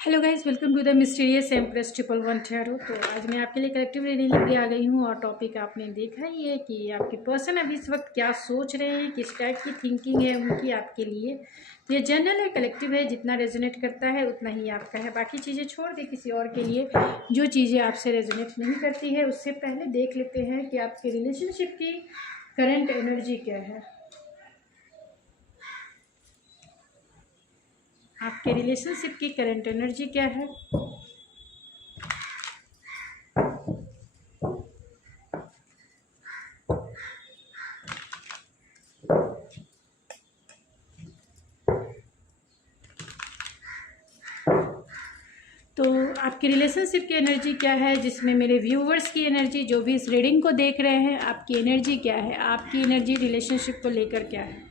Hello guys, welcome to the mysterious empress 111 tarot. तो आज मैं आपके लिए कलेक्टिव रीडिंग लेके आ गई हूँ और टॉपिक आपने देखा ही है कि आपके पर्सन अभी इस वक्त क्या सोच रहे हैं, किस टाइप की थिंकिंग है उनकी आपके लिए। तो ये जनरल है, कलेक्टिव है, जितना रेजोनेट करता है उतना ही आपका है। बाकी चीज़ें छोड़ दे किसी और के लिए। जो चीज़ें आपसे रेजोनेट नहीं करती है उससे पहले देख लेते हैं कि आपके रिलेशनशिप की करंट एनर्जी क्या है। आपके रिलेशनशिप की करंट एनर्जी क्या है। तो आपकी रिलेशनशिप की एनर्जी क्या है, जिसमें मेरे व्यूवर्स की एनर्जी, जो भी इस रीडिंग को देख रहे हैं, आपकी एनर्जी क्या है, आपकी एनर्जी रिलेशनशिप को लेकर क्या है।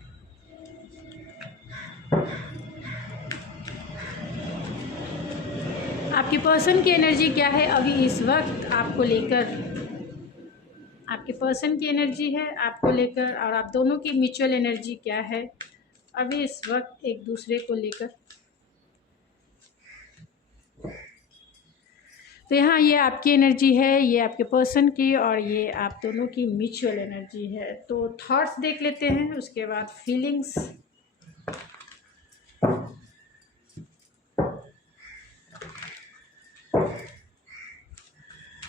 आपके पर्सन की एनर्जी क्या है अभी इस वक्त आपको लेकर। आपके पर्सन की एनर्जी है आपको लेकर, और आप दोनों की म्यूचुअल एनर्जी क्या है अभी इस वक्त एक दूसरे को लेकर। तो यहाँ ये आपकी एनर्जी है, ये आपके पर्सन की, और ये आप दोनों की म्यूचुअल एनर्जी है। तो थॉट्स देख लेते हैं, उसके बाद फीलिंग्स।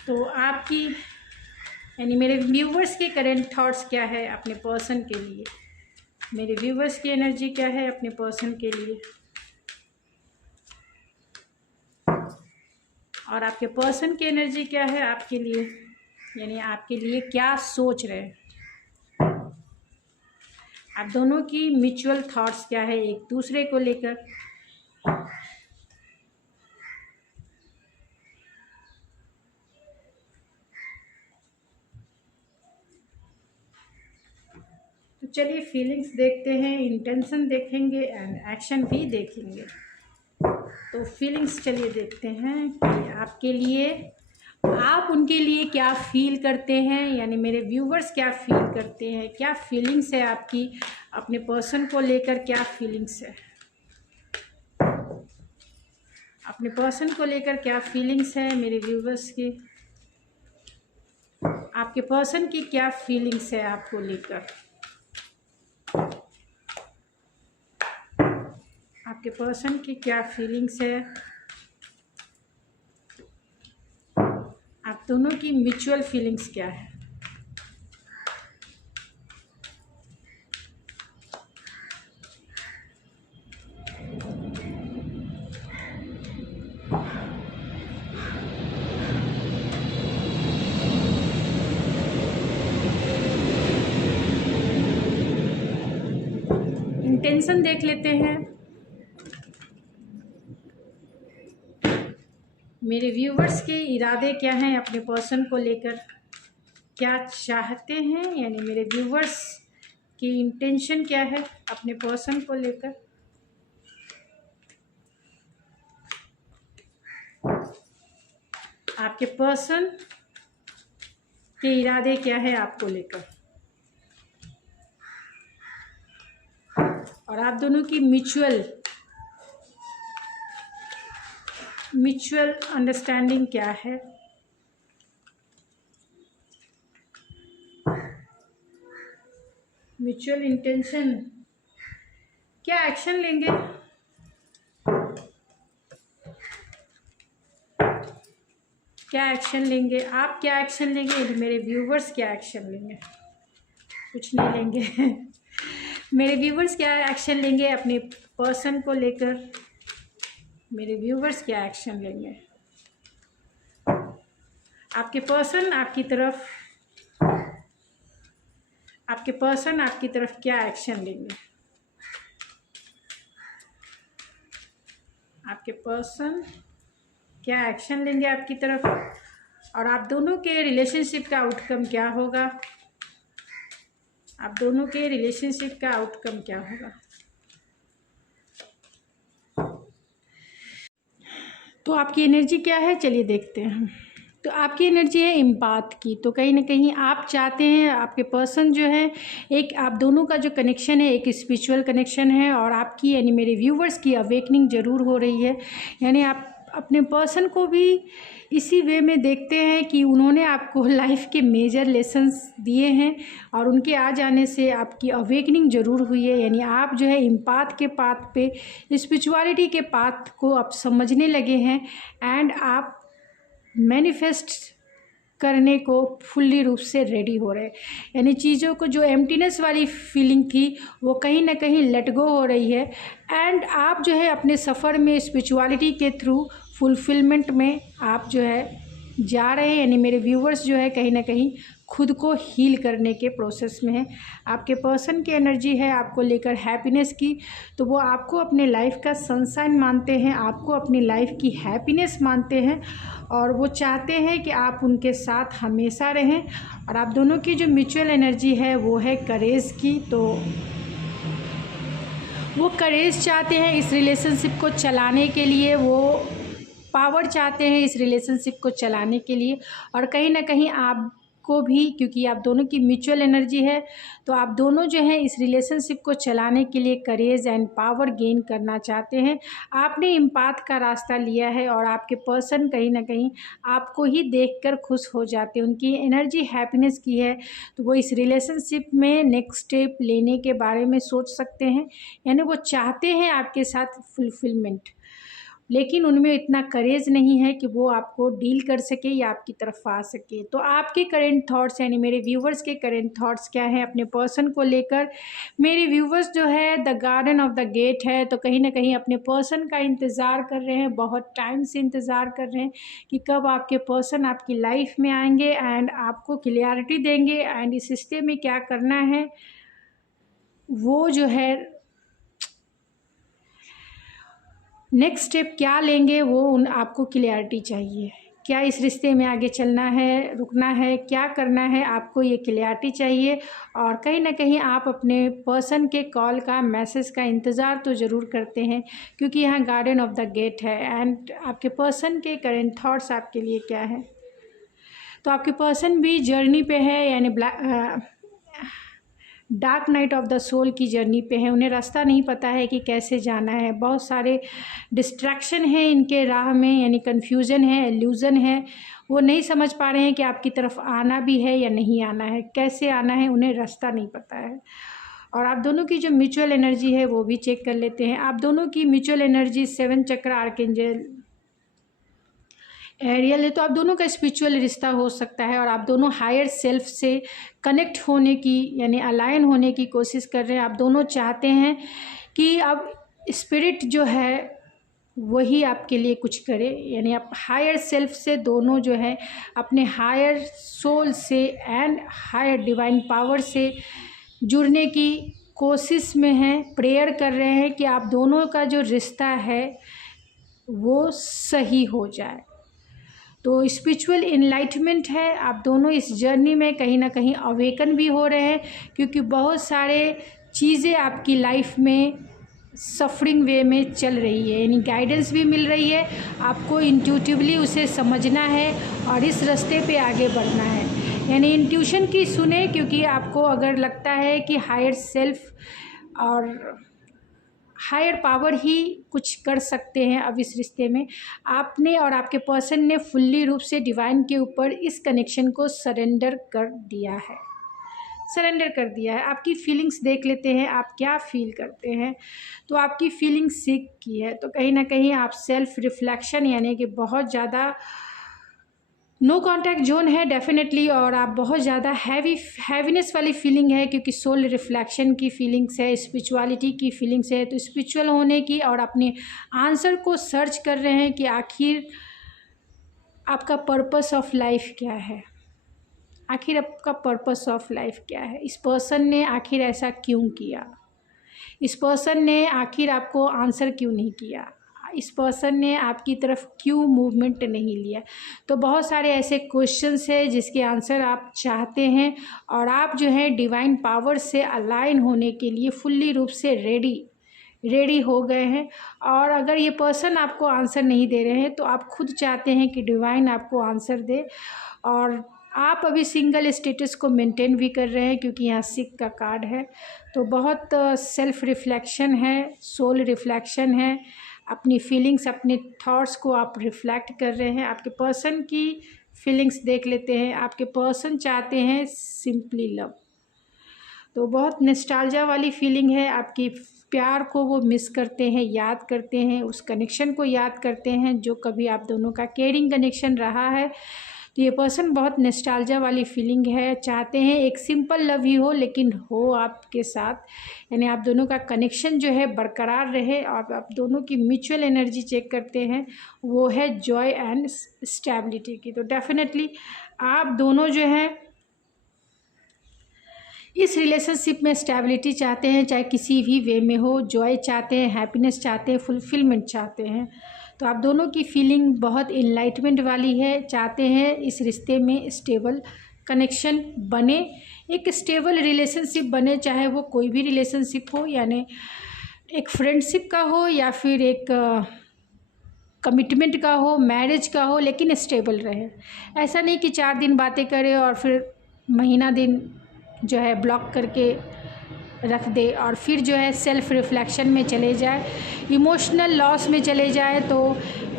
तो आपकी यानी मेरे व्यूवर्स के करंट थॉट्स क्या है अपने पर्सन के लिए। मेरे व्यूवर्स की एनर्जी क्या है अपने पर्सन के लिए, और आपके पर्सन की एनर्जी क्या है आपके लिए, यानी आपके लिए क्या सोच रहे हैं। आप दोनों की म्यूचुअल थॉट्स क्या है एक दूसरे को लेकर। तो चलिए फीलिंग्स देखते हैं, इंटेंशन देखेंगे एंड एक्शन भी देखेंगे। तो फीलिंग्स चलिए देखते हैं कि आपके लिए, आप उनके लिए क्या फील करते हैं, यानी मेरे व्यूवर्स क्या फील करते हैं, क्या फीलिंग्स है आपकी अपने पर्सन को लेकर, क्या फीलिंग्स है अपने पर्सन को लेकर, क्या फीलिंग्स है मेरे व्यूवर्स की। आपके पर्सन की क्या फीलिंग्स है आपको लेकर। आपके पर्सन की क्या फीलिंग्स है, आप दोनों की म्यूचुअल फीलिंग्स क्या है। इंटेंशन देख लेते हैं, मेरे व्यूवर्स के इरादे क्या हैं अपने पर्सन को लेकर, क्या चाहते हैं, यानी मेरे व्यूवर्स की इंटेंशन क्या है अपने पर्सन को लेकर। आपके पर्सन के इरादे क्या है आपको लेकर, और आप दोनों की म्यूचुअल अंडरस्टैंडिंग क्या है। म्यूचुअल इंटेंशन, क्या एक्शन लेंगे, क्या एक्शन लेंगे, आप क्या एक्शन लेंगे, मेरे व्यूवर्स क्या एक्शन लेंगे। कुछ नहीं लेंगे मेरे व्यूवर्स क्या एक्शन लेंगे अपने पर्सन को लेकर, मेरे व्यूवर्स क्या एक्शन लेंगे। आपके पर्सन आपकी तरफ, आपके पर्सन आपकी तरफ क्या एक्शन लेंगे। आपके पर्सन क्या एक्शन लेंगे आपकी तरफ, और आप दोनों के रिलेशनशिप का आउटकम क्या होगा। आप दोनों के रिलेशनशिप का आउटकम क्या होगा। तो आपकी एनर्जी क्या है चलिए देखते हैं। तो आपकी एनर्जी है इम्पाथ की, तो कहीं ना कहीं आप चाहते हैं आपके पर्सन जो है, एक आप दोनों का जो कनेक्शन है एक स्पिरिचुअल कनेक्शन है, और आपकी यानी मेरे व्यूवर्स की अवेकनिंग ज़रूर हो रही है। यानी आप अपने पर्सन को भी इसी वे में देखते हैं कि उन्होंने आपको लाइफ के मेजर लेसन्स दिए हैं, और उनके आ जाने से आपकी अवेकनिंग ज़रूर हुई है। यानी आप जो है इम्पाथ के पाथ पे, स्पिरिचुअलिटी के पाथ को आप समझने लगे हैं, एंड आप मैनिफेस्ट करने को फुल्ली रूप से रेडी हो रहे हैं। यानी चीज़ों को जो एम्प्टीनेस वाली फीलिंग थी वो कहीं ना कहीं लेट गो हो रही है, एंड आप जो है अपने सफ़र में स्पिरिचुअलिटी के थ्रू फुलफिलमेंट में आप जो है जा रहे हैं। यानी मेरे व्यूवर्स जो है कहीं ना कहीं खुद को हील करने के प्रोसेस में है। आपके पर्सन की एनर्जी है आपको लेकर हैप्पीनेस की, तो वो आपको अपने लाइफ का सनशाइन मानते हैं, आपको अपनी लाइफ की हैप्पीनेस मानते हैं, और वो चाहते हैं कि आप उनके साथ हमेशा रहें। और आप दोनों की जो म्यूचुअल एनर्जी है वो है करेज की, तो वो करेज चाहते हैं इस रिलेशनशिप को चलाने के लिए, वो पावर चाहते हैं इस रिलेशनशिप को चलाने के लिए, और कहीं ना कहीं आपको भी, क्योंकि आप दोनों की म्यूचुअल एनर्जी है, तो आप दोनों जो हैं इस रिलेशनशिप को चलाने के लिए करेज एंड पावर गेन करना चाहते हैं। आपने इम्पाथ का रास्ता लिया है, और आपके पर्सन कहीं ना कहीं आपको ही देखकर खुश हो जाते हैं। उनकी एनर्जी हैप्पीनेस की है, तो वो इस रिलेशनशिप में नेक्स्ट स्टेप लेने के बारे में सोच सकते हैं। यानी वो चाहते हैं आपके साथ फुलफिलमेंट, लेकिन उनमें इतना करेज नहीं है कि वो आपको डील कर सके या आपकी तरफ आ सके। तो आपके करेंट थॉट्स, यानी मेरे व्यूवर्स के करेंट थॉट्स क्या हैं अपने पर्सन को लेकर। मेरे व्यूवर्स जो है the garden of the gate है, तो कहीं ना कहीं अपने पर्सन का इंतज़ार कर रहे हैं, बहुत टाइम से इंतज़ार कर रहे हैं कि कब आपके पर्सन आपकी लाइफ में आएंगे एंड आपको क्लियरिटी देंगे, एंड इस रिश्ते में क्या करना है वो जो है नेक्स्ट स्टेप क्या लेंगे, वो आपको क्लियरिटी चाहिए। क्या इस रिश्ते में आगे चलना है, रुकना है, क्या करना है, आपको ये क्लियरिटी चाहिए। और कहीं ना कहीं आप अपने पर्सन के कॉल का, मैसेज का इंतज़ार तो ज़रूर करते हैं, क्योंकि यहाँ गार्डन ऑफ द गेट है। एंड आपके पर्सन के करेंट थॉट्स आपके लिए क्या है, तो आपके पर्सन भी जर्नी पे है, यानी dark night of the soul की जर्नी पे है। उन्हें रास्ता नहीं पता है कि कैसे जाना है, बहुत सारे डिस्ट्रैक्शन है इनके राह में, यानी कन्फ्यूज़न है, इल्यूज़न है। वो नहीं समझ पा रहे हैं कि आपकी तरफ आना भी है या नहीं आना है, कैसे आना है, उन्हें रास्ता नहीं पता है। और आप दोनों की जो म्यूचुअल एनर्जी है वो भी चेक कर लेते हैं। आप दोनों की म्यूचुअल एनर्जी 7 चक्र आर्कएंजल एरियल है, तो आप दोनों का स्पिरिचुअल रिश्ता हो सकता है, और आप दोनों हायर सेल्फ से कनेक्ट होने की, यानी अलाइन होने की कोशिश कर रहे हैं। आप दोनों चाहते हैं कि अब स्पिरिट जो है वही आपके लिए कुछ करे, यानी आप हायर सेल्फ से दोनों जो है अपने हायर सोल से एंड हायर डिवाइन पावर से जुड़ने की कोशिश में हैं, प्रेयर कर रहे हैं कि आप दोनों का जो रिश्ता है वो सही हो जाए। तो स्पिरिचुअल इनलाइटमेंट है, आप दोनों इस जर्नी में कहीं ना कहीं अवेकन भी हो रहे हैं, क्योंकि बहुत सारे चीज़ें आपकी लाइफ में सफरिंग वे में चल रही है, यानी गाइडेंस भी मिल रही है, आपको इंट्यूटिवली उसे समझना है और इस रास्ते पे आगे बढ़ना है। यानी इंट्यूशन की सुने, क्योंकि आपको अगर लगता है कि हायर सेल्फ और हायर पावर ही कुछ कर सकते हैं अब इस रिश्ते में, आपने और आपके पर्सन ने फुल्ली रूप से डिवाइन के ऊपर इस कनेक्शन को सरेंडर कर दिया है, सरेंडर कर दिया है। आपकी फीलिंग्स देख लेते हैं, आप क्या फील करते हैं। तो आपकी फीलिंग सीख की है, तो कहीं ना कहीं आप सेल्फ रिफ्लेक्शन, यानी कि बहुत ज़्यादा नो कॉन्टैक्ट जोन है डेफिनेटली, और आप बहुत ज़्यादा हैवीनेस वाली फीलिंग है, क्योंकि सोल रिफ्लेक्शन की फीलिंग्स है, स्पिरिचुअलिटी की फीलिंग्स है। तो स्पिरिचुअल होने की और अपने आंसर को सर्च कर रहे हैं कि आखिर आपका पर्पस ऑफ लाइफ क्या है, आखिर आपका पर्पस ऑफ लाइफ क्या है, इस पर्सन ने आखिर ऐसा क्यों किया, इस पर्सन ने आखिर आपको आंसर क्यों नहीं किया, इस पर्सन ने आपकी तरफ क्यों मूवमेंट नहीं लिया। तो बहुत सारे ऐसे क्वेश्चंस हैं जिसके आंसर आप चाहते हैं, और आप जो है डिवाइन पावर से अलाइन होने के लिए फुल्ली रूप से रेडी, रेडी हो गए हैं। और अगर ये पर्सन आपको आंसर नहीं दे रहे हैं तो आप खुद चाहते हैं कि डिवाइन आपको आंसर दे। और आप अभी सिंगल स्टेटस को मेंटेन भी कर रहे हैं क्योंकि यहाँ सिक का कार्ड है। तो बहुत सेल्फ रिफ्लेक्शन है, सोल रिफ्लेक्शन है, अपनी फीलिंग्स, अपने थॉट्स को आप रिफ्लेक्ट कर रहे हैं। आपके पर्सन की फीलिंग्स देख लेते हैं। आपके पर्सन चाहते हैं सिंपली लव। तो बहुत नॉस्टैल्जिया वाली फीलिंग है, आपकी प्यार को वो मिस करते हैं, याद करते हैं, उस कनेक्शन को याद करते हैं जो कभी आप दोनों का केयरिंग कनेक्शन रहा है। तो ये पर्सन बहुत नॉस्टैल्जिया वाली फीलिंग है, चाहते हैं एक सिंपल लव ही हो लेकिन हो आपके साथ, यानी आप दोनों का कनेक्शन जो है बरकरार रहे। और आप दोनों की म्यूचुअल एनर्जी चेक करते हैं, वो है जॉय एंड स्टेबिलिटी की। तो डेफिनेटली आप दोनों जो हैं इस रिलेशनशिप में स्टेबिलिटी चाहते हैं, चाहे किसी भी वे में हो। जॉय चाहते हैं, हैप्पीनेस चाहते हैं, फुलफिलमेंट चाहते हैं। तो आप दोनों की फीलिंग बहुत इनलाइटमेंट वाली है, चाहते हैं इस रिश्ते में स्टेबल कनेक्शन बने, एक स्टेबल रिलेशनशिप बने, चाहे वो कोई भी रिलेशनशिप हो, यानी एक फ्रेंडशिप का हो या फिर एक कमिटमेंट का हो, मैरिज का हो, लेकिन स्टेबल रहे। ऐसा नहीं कि 4 दिन बातें करे और फिर महीना दिन जो है ब्लॉक करके रख दे और फिर जो है सेल्फ रिफ्लेक्शन में चले जाए, इमोशनल लॉस में चले जाए। तो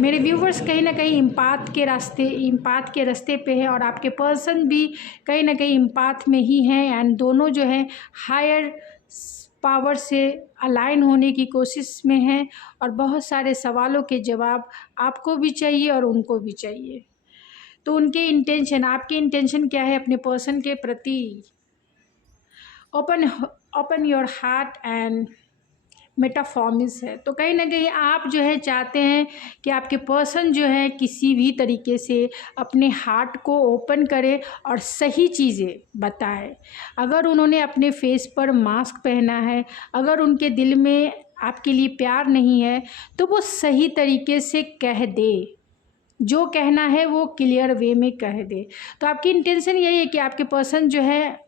मेरे व्यूवर्स कहीं ना कहीं इम्पाथ के रास्ते पे है और आपके पर्सन भी कहीं ना कहीं इम्पाथ में ही हैं। एंड दोनों जो है हायर पावर से अलाइन होने की कोशिश में हैं और बहुत सारे सवालों के जवाब आपको भी चाहिए और उनको भी चाहिए। तो उनके इंटेंशन, आपके इंटेंशन क्या है अपने पर्सन के प्रति? ओपन योर हार्ट एंड मेटाफॉर्मिस है। तो कहीं ना कहीं आप जो है चाहते हैं कि आपके पर्सन जो है किसी भी तरीके से अपने हार्ट को ओपन करे और सही चीज़ें बताए। अगर उन्होंने अपने फेस पर मास्क पहना है, अगर उनके दिल में आपके लिए प्यार नहीं है, तो वो सही तरीके से कह दे, जो कहना है वो क्लियर वे में कह दे। तो आपकी इंटेंशन यही है कि आपके पर्सन जो है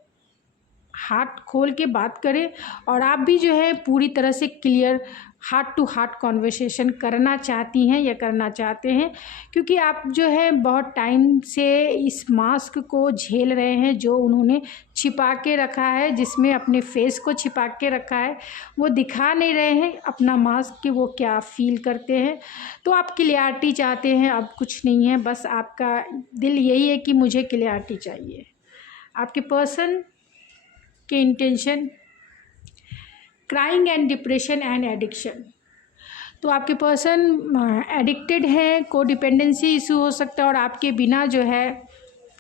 हार्ट खोल के बात करें और आप भी जो है पूरी तरह से clear heart to heart conversation करना चाहती हैं या करना चाहते हैं, क्योंकि आप जो है बहुत टाइम से इस मास्क को झेल रहे हैं जो उन्होंने छिपा के रखा है, जिसमें अपने फेस को छिपा के रखा है। वो दिखा नहीं रहे हैं अपना मास्क कि वो क्या फील करते हैं। तो आप क्लियरिटी चाहते हैं, अब कुछ नहीं है, बस आपका दिल यही है कि मुझे क्लियरिटी चाहिए। आपके पर्सन के intention crying and depression and addiction. तो आपके पर्सन एडिक्टेड है, कोडिपेंडेंसी इशू हो सकता है और आपके बिना जो है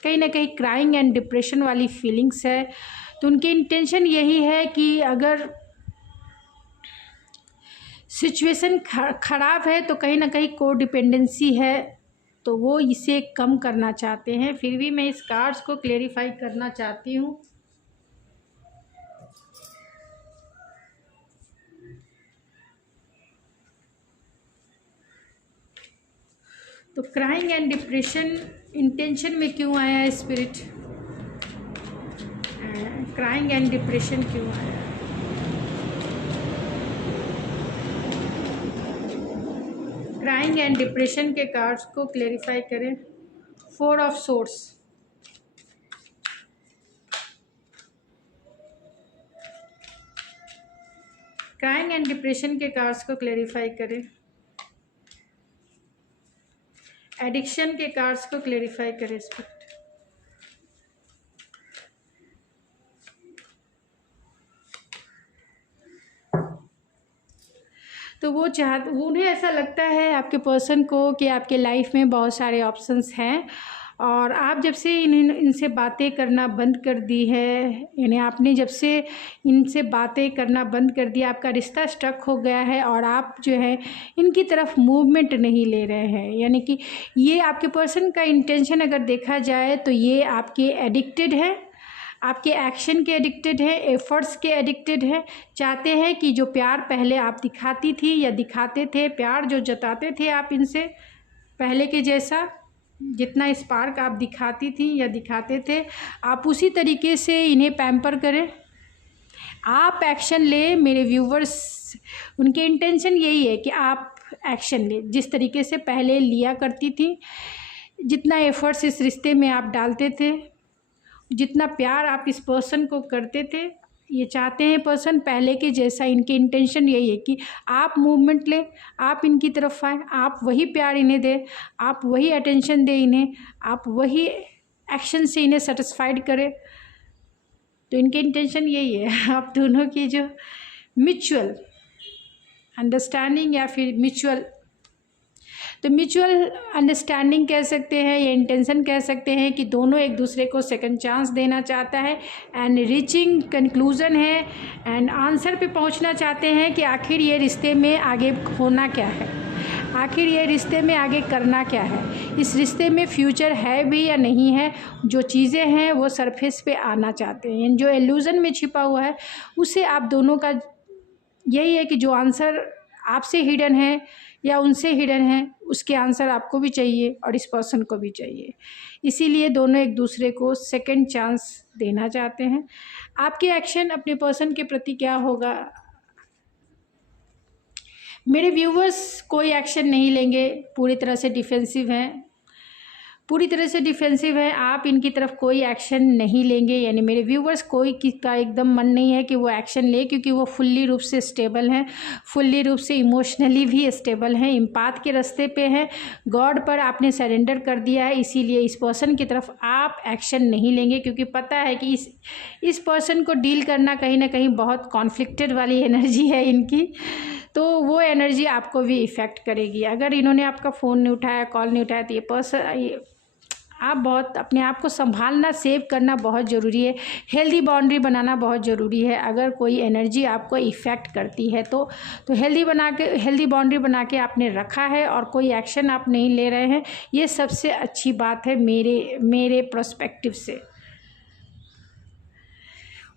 कहीं ना कहीं क्राइंग एंड डिप्रेशन वाली फीलिंग्स है। तो उनकी इंटेंशन यही है कि अगर सिचुएशन ख़राब है तो कहीं ना कहीं कोडिपेंडेंसी है, तो वो इसे कम करना चाहते हैं। फिर भी मैं इस कार्ड्स को क्लेरिफाई करना चाहती हूँ। तो क्राइंग एंड डिप्रेशन इंटेंशन में क्यों आया है स्पिरिट? क्राइंग एंड डिप्रेशन क्यों आया? क्राइंग एंड डिप्रेशन के कार्ड्स को क्लेरिफाई करें। 4 of swords, crying and depression के कार्ड्स को क्लेरिफाई करें। एडिक्शन के कार्ड्स को क्लेरिफाई करें स्पिरिट। तो उन्हें ऐसा लगता है आपके पर्सन को कि आपके लाइफ में बहुत सारे ऑप्शंस हैं और आप जब से इनसे बातें करना बंद कर दी है, यानी आपने जब से इनसे बातें करना बंद कर दिया, आपका रिश्ता स्टक हो गया है और आप जो है इनकी तरफ मूवमेंट नहीं ले रहे हैं। यानी कि ये आपके पर्सन का इंटेंशन अगर देखा जाए तो ये आपके एडिक्टेड है, आपके एक्शन के एडिक्टेड है, एफर्ट्स के एडिक्टेड है। चाहते हैं कि जो प्यार पहले आप दिखाती थी या दिखाते थे, प्यार जो जताते थे आप इनसे पहले के जैसा, जितना स्पार्क आप दिखाती थी या दिखाते थे, आप उसी तरीके से इन्हें पैम्पर करें। आप एक्शन ले मेरे व्यूवर्स उनके इंटेंशन यही है कि आप एक्शन लें, जिस तरीके से पहले लिया करती थी, जितना एफर्ट्स इस रिश्ते में आप डालते थे, जितना प्यार आप इस पर्सन को करते थे, ये चाहते हैं पर्सन पहले के जैसा। इनके इंटेंशन यही है कि आप मूवमेंट लें, आप इनकी तरफ आएँ, आप वही प्यार इन्हें दें, आप वही अटेंशन दें इन्हें, आप वही एक्शन से इन्हें सेटिस्फाइड करें। तो इनके इंटेंशन यही है आप दोनों की जो म्यूचुअल अंडरस्टैंडिंग या फिर म्यूचुअल, तो म्यूचुअल अंडरस्टैंडिंग कह सकते हैं या इंटेंशन कह सकते हैं कि दोनों एक दूसरे को सेकंड चांस देना चाहता है एंड रीचिंग कंक्लूज़न है एंड आंसर पे पहुंचना चाहते हैं कि आखिर ये रिश्ते में आगे होना क्या है, आखिर ये रिश्ते में आगे करना क्या है, इस रिश्ते में फ्यूचर है भी या नहीं है। जो चीज़ें हैं वो सरफेस पे आना चाहते हैं, जो इल्यूज़न में छिपा हुआ है उसे आप दोनों का यही है कि जो आंसर आपसे हिडन है या उनसे हिडन है उसके आंसर आपको भी चाहिए और इस पर्सन को भी चाहिए। इसीलिए दोनों एक दूसरे को सेकंड चांस देना चाहते हैं। आपके एक्शन अपने पर्सन के प्रति क्या होगा? मेरे व्यूवर्स कोई एक्शन नहीं लेंगे, पूरी तरह से डिफेंसिव हैं, पूरी तरह से डिफेंसिव है। आप इनकी तरफ कोई एक्शन नहीं लेंगे, यानी मेरे व्यूवर्स कोई का एकदम मन नहीं है कि वो एक्शन ले, क्योंकि वो फुल्ली रूप से स्टेबल हैं, फुल्ली रूप से इमोशनली भी स्टेबल हैं, इम्पाथ के रास्ते पे हैं, गॉड पर आपने सरेंडर कर दिया है। इसीलिए इस पर्सन की तरफ आप एक्शन नहीं लेंगे, क्योंकि पता है कि इस पर्सन को डील करना कहीं ना कहीं बहुत कॉन्फ्लिक्टेड वाली एनर्जी है इनकी, तो वो एनर्जी आपको भी इफ़ेक्ट करेगी। अगर इन्होंने आपका फ़ोन नहीं उठाया, कॉल नहीं उठाया, तो ये पर्सन आप बहुत अपने आप को संभालना, सेव करना बहुत ज़रूरी है, हेल्दी बाउंड्री बनाना बहुत ज़रूरी है। अगर कोई एनर्जी आपको इफ़ेक्ट करती है तो हेल्दी बाउंड्री बना के आपने रखा है और कोई एक्शन आप नहीं ले रहे हैं, ये सबसे अच्छी बात है मेरे पर्सपेक्टिव से।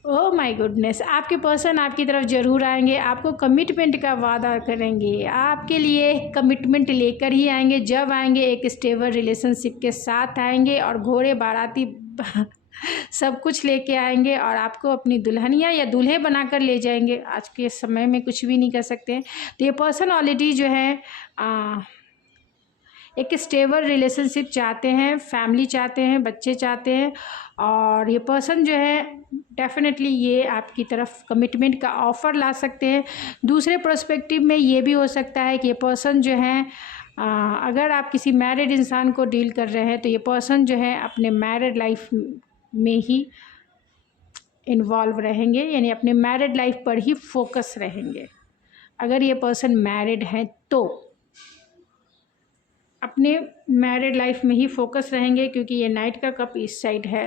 ओह माय गुडनेस, आपके पर्सन आपकी तरफ ज़रूर आएंगे, आपको कमिटमेंट का वादा करेंगे, आपके लिए कमिटमेंट लेकर ही आएंगे। जब आएंगे एक स्टेबल रिलेशनशिप के साथ आएंगे और घोड़े बाराती सब कुछ लेके आएंगे और आपको अपनी दुल्हनिया या दूल्हे बनाकर ले जाएंगे। आज के समय में कुछ भी नहीं कर सकते हैं। तो ये पर्सन ऑलरेडी जो है एक स्टेबल रिलेशनशिप चाहते हैं, फैमिली चाहते हैं, बच्चे चाहते हैं, और ये पर्सन जो है डेफिनेटली ये आपकी तरफ कमिटमेंट का ऑफ़र ला सकते हैं। दूसरे पर्सपेक्टिव में ये भी हो सकता है कि ये पर्सन जो है अगर आप किसी मैरिड इंसान को डील कर रहे हैं तो ये पर्सन जो है अपने मैरिड लाइफ में ही इन्वॉल्व रहेंगे, यानी अपने मैरिड लाइफ पर ही फोकस रहेंगे। अगर ये पर्सन मैरिड है तो अपने मैरिड लाइफ में ही फोकस रहेंगे, क्योंकि ये नाइट का कप इस साइड है।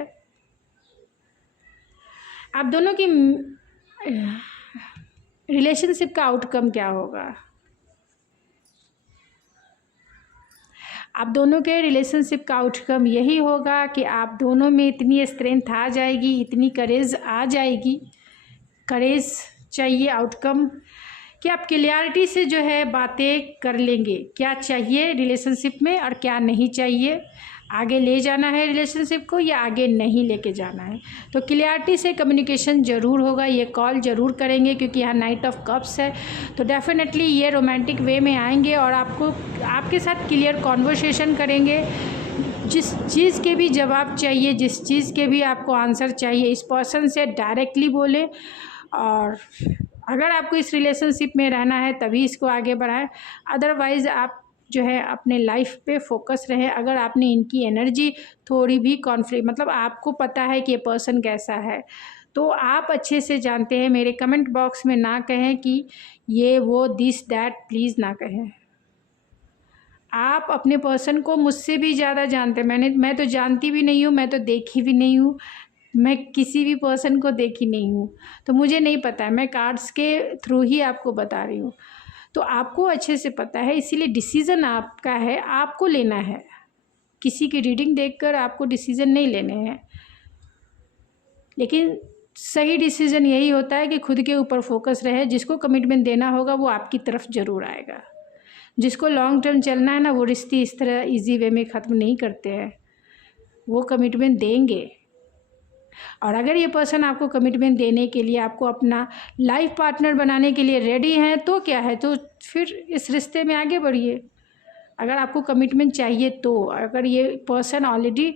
आप दोनों की रिलेशनशिप का आउटकम क्या होगा? आप दोनों के रिलेशनशिप का आउटकम यही होगा कि आप दोनों में इतनी स्ट्रेंथ आ जाएगी, इतनी करेज आ जाएगी। करेज चाहिए आउटकम कि आप क्लियरिटी से जो है बातें कर लेंगे, क्या चाहिए रिलेशनशिप में और क्या नहीं चाहिए, आगे ले जाना है रिलेशनशिप को या आगे नहीं लेके जाना है। तो क्लियरिटी से कम्युनिकेशन ज़रूर होगा, ये कॉल ज़रूर करेंगे, क्योंकि यहाँ नाइट ऑफ कप्स है। तो डेफिनेटली ये रोमांटिक वे में आएंगे और आपके साथ क्लियर कॉन्वर्सेशन करेंगे। जिस चीज़ के भी जवाब चाहिए, जिस चीज़ के भी आपको आंसर चाहिए, इस पर्सन से डायरेक्टली बोलें। और अगर आपको इस रिलेशनशिप में रहना है तभी इसको आगे बढ़ाएं, अदरवाइज़ आप जो है अपने लाइफ पे फोकस रहें। अगर आपने इनकी एनर्जी थोड़ी भी कॉन्फ्लिक्ट, मतलब आपको पता है कि ये पर्सन कैसा है, तो आप अच्छे से जानते हैं। मेरे कमेंट बॉक्स में ना कहें कि ये वो दिस दैट, प्लीज़ ना कहें। आप अपने पर्सन को मुझसे भी ज़्यादा जानते हैं। मैं तो जानती भी नहीं हूँ, मैं तो देखी भी नहीं हूँ, मैं किसी भी पर्सन को देखी नहीं हूँ, तो मुझे नहीं पता है। मैं कार्ड्स के थ्रू ही आपको बता रही हूँ, तो आपको अच्छे से पता है। इसीलिए डिसीज़न आपका है, आपको लेना है। किसी की रीडिंग देखकर आपको डिसीज़न नहीं लेने हैं, लेकिन सही डिसीज़न यही होता है कि खुद के ऊपर फोकस रहे। जिसको कमिटमेंट देना होगा वो आपकी तरफ ज़रूर आएगा। जिसको लॉन्ग टर्म चलना है ना, वो रिश्ते इस तरह इजी वे में ख़त्म नहीं करते हैं, वो कमिटमेंट देंगे। और अगर ये पर्सन आपको कमिटमेंट देने के लिए, आपको अपना लाइफ पार्टनर बनाने के लिए रेडी है तो क्या है, तो फिर इस रिश्ते में आगे बढ़िए। अगर आपको कमिटमेंट चाहिए तो, अगर ये पर्सन ऑलरेडी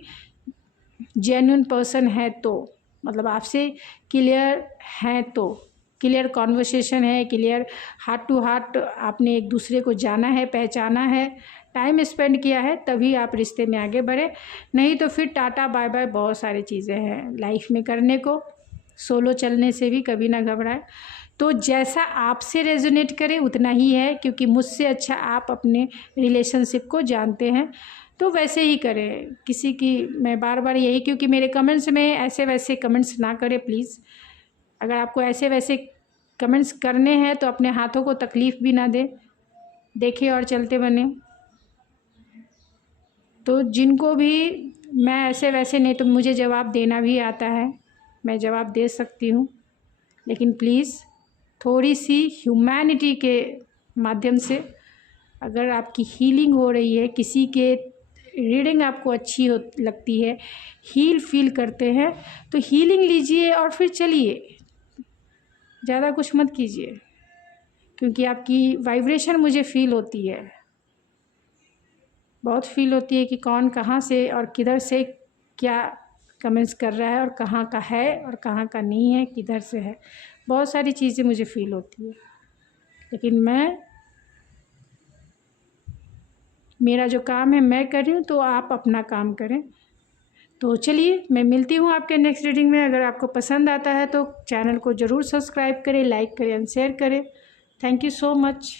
जेन्युइन पर्सन है तो, मतलब आपसे क्लियर है तो, क्लियर कॉन्वर्सेशन है, क्लियर हार्ट टू हार्ट आपने एक दूसरे को जाना है, पहचाना है, टाइम स्पेंड किया है, तभी आप रिश्ते में आगे बढ़े। नहीं तो फिर टाटा बाय बाय, बहुत सारी चीज़ें हैं लाइफ में करने को। सोलो चलने से भी कभी ना घबराए। तो जैसा आपसे रेजोनेट करे उतना ही है, क्योंकि मुझसे अच्छा आप अपने रिलेशनशिप को जानते हैं, तो वैसे ही करें। किसी की मैं बार बार यही, क्योंकि मेरे कमेंट्स में ऐसे वैसे कमेंट्स ना करें प्लीज़। अगर आपको ऐसे वैसे कमेंट्स करने हैं तो अपने हाथों को तकलीफ़ भी ना दें, देखे और चलते बने। तो जिनको भी मैं ऐसे वैसे, नहीं तो मुझे जवाब देना भी आता है, मैं जवाब दे सकती हूँ, लेकिन प्लीज़ थोड़ी सी ह्यूमैनिटी के माध्यम से, अगर आपकी हीलिंग हो रही है, किसी के रीडिंग आपको अच्छी हो लगती है, हील फील करते हैं, तो हीलिंग लीजिए और फिर चलिए, ज़्यादा कुछ मत कीजिए, क्योंकि आपकी वाइब्रेशन मुझे फ़ील होती है, बहुत फील होती है कि कौन कहाँ से और किधर से क्या कमेंट्स कर रहा है, और कहाँ का है और कहाँ का नहीं है, किधर से है, बहुत सारी चीज़ें मुझे फ़ील होती है। लेकिन मेरा जो काम है मैं कर रही हूँ, तो आप अपना काम करें। तो चलिए, मैं मिलती हूँ आपके नेक्स्ट रीडिंग में। अगर आपको पसंद आता है तो चैनल को ज़रूर सब्सक्राइब करें, लाइक करें एंड शेयर करें। Thank you so much.